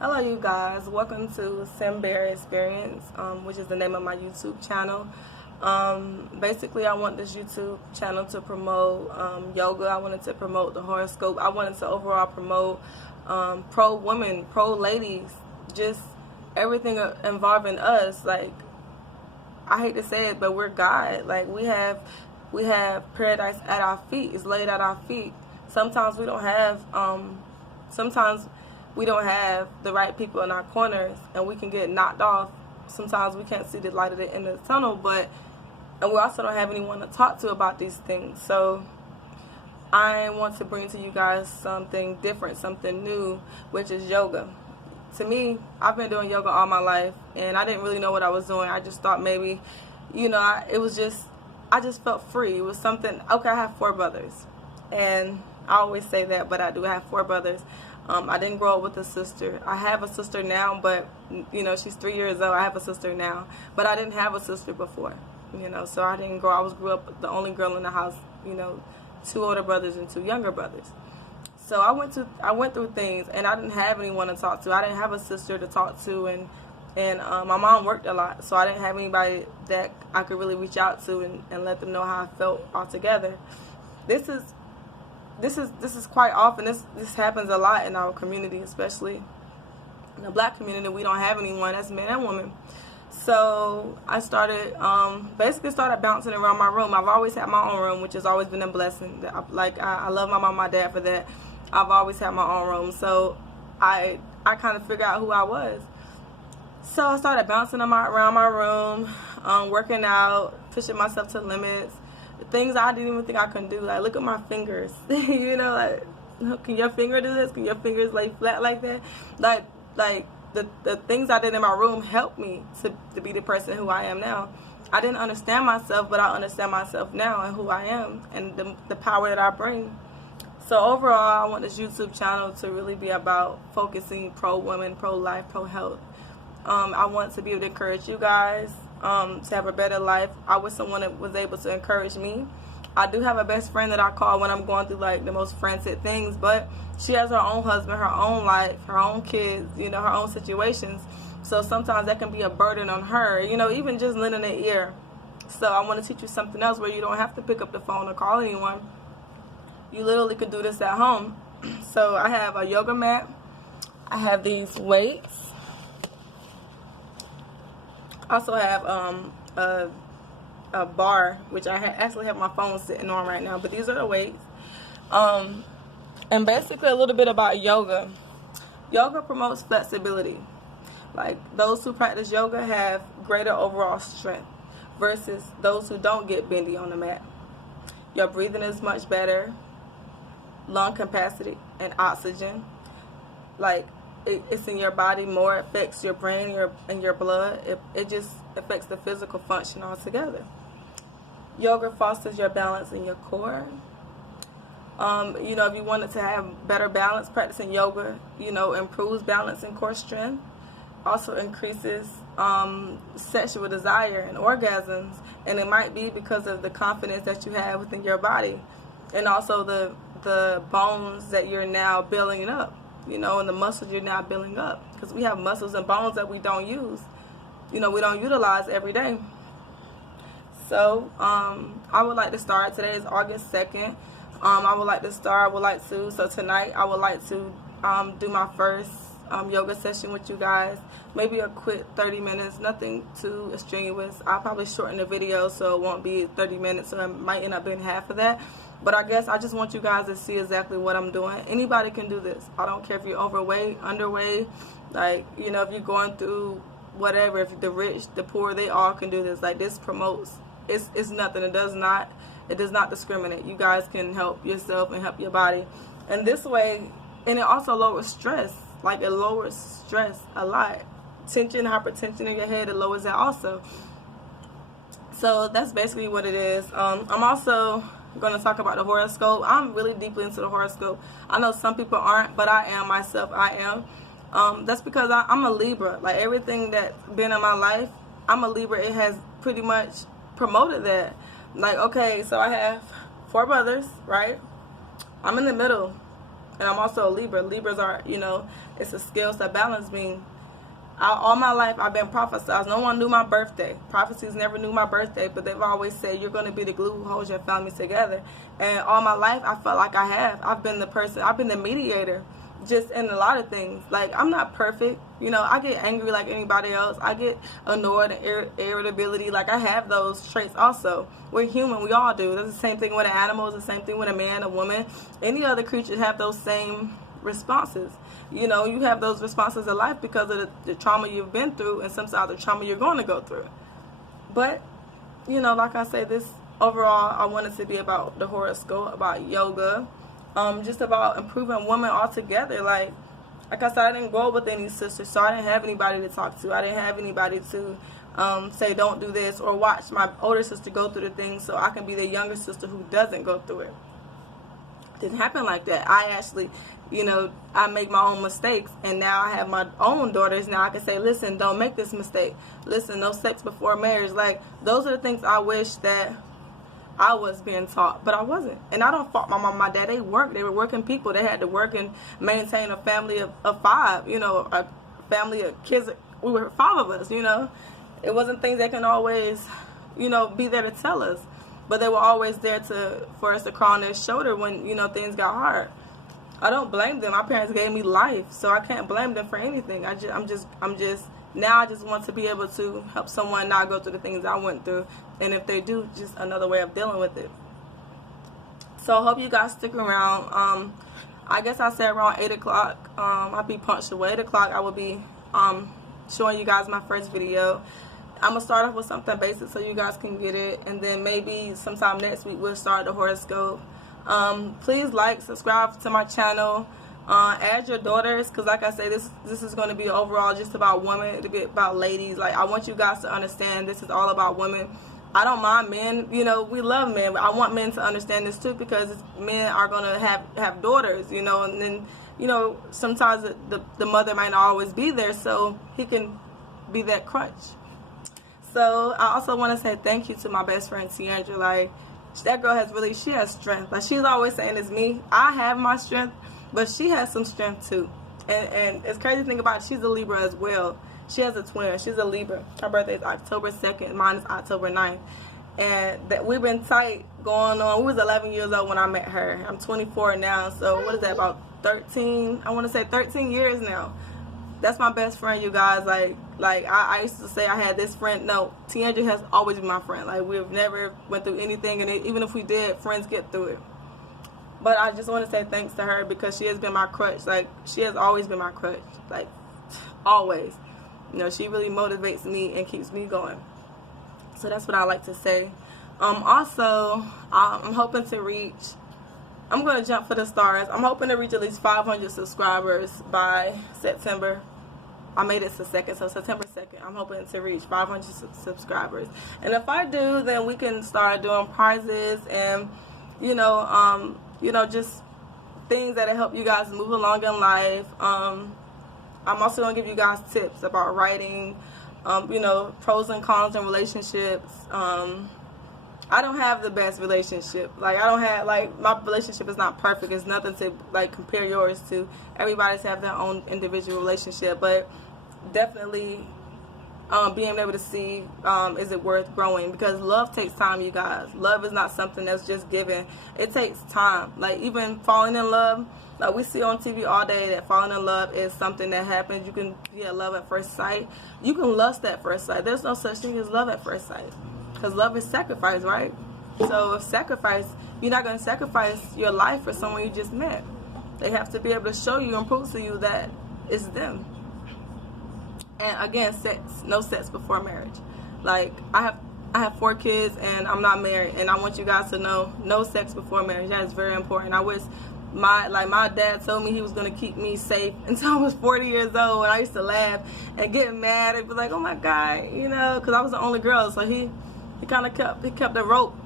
Hello, you guys. Welcome to Sim Bear Experience, which is the name of my YouTube channel. Basically, I want this YouTube channel to promote yoga. I wanted to promote the horoscope. I wanted to overall promote pro women, pro ladies, just everything involving us. Like, I hate to say it, but we're God. Like, we have paradise at our feet. It's laid at our feet. Sometimes we don't have sometimes we don't have the right people in our corners, and we can get knocked off. Sometimes we can't see the light at the end of the tunnel, and we also don't have anyone to talk to about these things. So I want to bring to you guys something different, something new, which is yoga. To me, I've been doing yoga all my life, and I didn't really know what I was doing. I just thought maybe, I just felt free. It was something. Okay, I have 4 brothers, and I always say that, but I do have 4 brothers. I didn't grow up with a sister. I have a sister now, but, she's 3 years old. I have a sister now, but I didn't have a sister before, so I didn't grow. I grew up the only girl in the house, 2 older brothers and 2 younger brothers. So I went through things, and I didn't have anyone to talk to. I didn't have a sister to talk to, and my mom worked a lot, so I didn't have anybody that I could really reach out to and let them know how I felt altogether. This is quite often. This happens a lot in our community, especially in the black community. We don't have anyone that's man and woman. So I started basically bouncing around my room. I've always had my own room, which has always been a blessing. I love my mom and my dad for that. I've always had my own room. So I kind of figured out who I was. So I started bouncing around my room, working out, pushing myself to limits. Things I didn't even think I could do. Like, look at my fingers. Like, can your finger do this? Can your fingers lay flat like that? Like the things I did in my room helped me to be the person who I am now. I didn't understand myself, but I understand myself now and who I am and the power that I bring. So overall, I want this YouTube channel to really be about focusing pro women, pro life, pro health. I want to be able to encourage you guys to have a better life. I wish someone that was able to encourage me. I do have a best friend that I call when I'm going through like the most frantic things, but she has her own husband, her own life, her own kids, her own situations. So sometimes that can be a burden on her, even just lending an ear. So I want to teach you something else where you don't have to pick up the phone or call anyone. You literally could do this at home. So I have a yoga mat. I have these weights. I also have a bar, which I actually have my phone sitting on right now, but these are the weights. And basically a little bit about yoga. Yoga promotes flexibility. Like, those who practice yoga have greater overall strength versus those who don't get bendy on the mat. Your breathing is much better, lung capacity and oxygen. Like, it's in your body more, it affects your brain and your blood. It just affects the physical function altogether. Yoga fosters your balance in your core. If you wanted to have better balance, practicing yoga, improves balance and core strength. Also increases sexual desire and orgasms, and it might be because of the confidence that you have within your body, and also the bones that you're now building up. And the muscles you're now building up, because we have muscles and bones that we don't use, we don't utilize every day. So I would like to start. Today is August 2nd. So tonight I would like to do my first yoga session with you guys. Maybe a quick 30 minutes, nothing too strenuous. I'll probably shorten the video so it won't be 30 minutes, so it might end up being half of that. But I guess I just want you guys to see exactly what I'm doing. Anybody can do this. I don't care if you're overweight, underweight, like, if you're going through whatever, if the rich, the poor, they all can do this. Like, this promotes, it's nothing. It does not discriminate. You guys can help yourself and help your body. And this way, and it also lowers stress. Like, it lowers stress a lot. Tension, hypertension in your head, it lowers that also. So that's basically what it is. I'm also going to talk about the horoscope. I'm really deeply into the horoscope. I know some people aren't, but I am myself. I am. That's because I'm a Libra. Like, everything that's been in my life, I'm a Libra. It has pretty much promoted that. Like, okay, so I have 4 brothers, right? I'm in the middle. And I'm also a Libra. Libras are, you know, it's a skill to balance being. All my life I've been prophesied. No one knew my birthday. Prophecies never knew my birthday, but they've always said you're going to be the glue who holds your family together. And all my life I felt like I have. I've been the person, I've been the mediator just in a lot of things. Like, I'm not perfect. You know, I get angry like anybody else. I get annoyed and irritability. Like, I have those traits also. We're human. We all do. That's the same thing with an animal. It's the same thing with a man, a woman. Any other creatures have those same responses. You know, you have those responses in life because of the trauma you've been through and sometimes the trauma you're going to go through. But, you know, like I say, this overall, I wanted to be about the horoscope, about yoga, just about improving women altogether. Like I said, I didn't grow up with any sisters, so I didn't have anybody to talk to. I didn't have anybody to say don't do this, or watch my older sister go through the things so I can be the younger sister who doesn't go through it. It didn't happen like that. I actually, you know, I make my own mistakes, and now I have my own daughters. Now I can say, listen, don't make this mistake. Listen, no sex before marriage. Like, those are the things I wish that I was being taught, but I wasn't. And I don't fault my mom and my dad. They worked. They were working people. They had to work and maintain a family of 5, you know, a family of kids. We were 5 of us, you know. It wasn't things they can always, you know, be there to tell us. But they were always there for us to crawl on their shoulder when, you know, things got hard. I don't blame them. My parents gave me life, so I can't blame them for anything. I'm just now I just want to be able to help someone not go through the things I went through, and if they do, just another way of dealing with it. So I hope you guys stick around. I guess I said around 8 o'clock. I'll be punctual. 8 o'clock I will be showing you guys my first video. I'm going to start off with something basic so you guys can get it, and then maybe sometime next week we'll start the horoscope. Please like, subscribe to my channel, add your daughters, because like I say, this is going to be overall just about women. It'll be about ladies. Like, I want you guys to understand this is all about women. I don't mind men, you know, we love men, but I want men to understand this too, because men are going to have daughters, you know, and then, you know, sometimes the mother might not always be there, so he can be that crutch. So I also want to say thank you to my best friend Tiandra. Like, that girl she has strength. Like, she's always saying it's me. I have my strength, but she has some strength too. And it's crazy to think about it, she's a Libra as well. She has a twin. She's a Libra. Her birthday is October 2nd. Mine is October 9th. And that we've been tight going on. We was 11 years old when I met her. I'm 24 now. So what is that, about 13? I want to say 13 years now. That's my best friend, you guys. Like I used to say I had this friend. No, Tiandra has always been my friend. Like, we've never went through anything, and even if we did, friends get through it. But I just want to say thanks to her, because she has been my crutch. Like, she has always been my crutch. Like, always. You know, she really motivates me and keeps me going. So that's what I like to say. Also, I'm hoping to reach, I'm going to jump for the stars. I'm hoping to reach at least 500 subscribers by September. I made it to 2nd, so September 2nd, I'm hoping to reach 500 subscribers. And if I do, then we can start doing prizes and, you know, just things that'll help you guys move along in life. I'm also going to give you guys tips about writing, you know, pros and cons in relationships. I don't have the best relationship. Like, my relationship is not perfect. It's nothing to, like, compare yours to. Everybody's have their own individual relationship, but definitely being able to see, is it worth growing? Because love takes time, you guys. Love is not something that's just given. It takes time. Like, even falling in love, like we see on TV all day that falling in love is something that happens. You can get love at first sight. You can lust at first sight. There's no such thing as love at first sight. Because love is sacrifice, right? So if sacrifice, you're not going to sacrifice your life for someone you just met. They have to be able to show you and prove to you that it's them. And again, sex. No sex before marriage. Like, I have 4 kids and I'm not married. And I want you guys to know, no sex before marriage. That is very important. I wish my dad told me he was going to keep me safe until I was 40 years old. And I used to laugh and get mad and be like, oh my God, you know, because I was the only girl. So he kind of kept the rope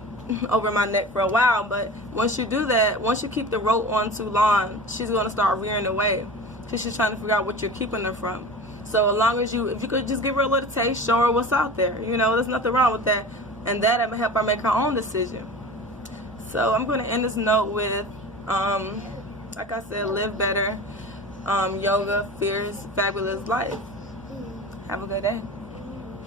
over my neck for a while. But once you do that, once you keep the rope on too long, she's going to start rearing away. She's trying to figure out what you're keeping her from. So as long as if you could just give her a little taste, show her what's out there. You know, there's nothing wrong with that. And that will help her make her own decision. So I'm going to end this note with, like I said, live better. Yoga, fierce, fabulous life. Have a good day.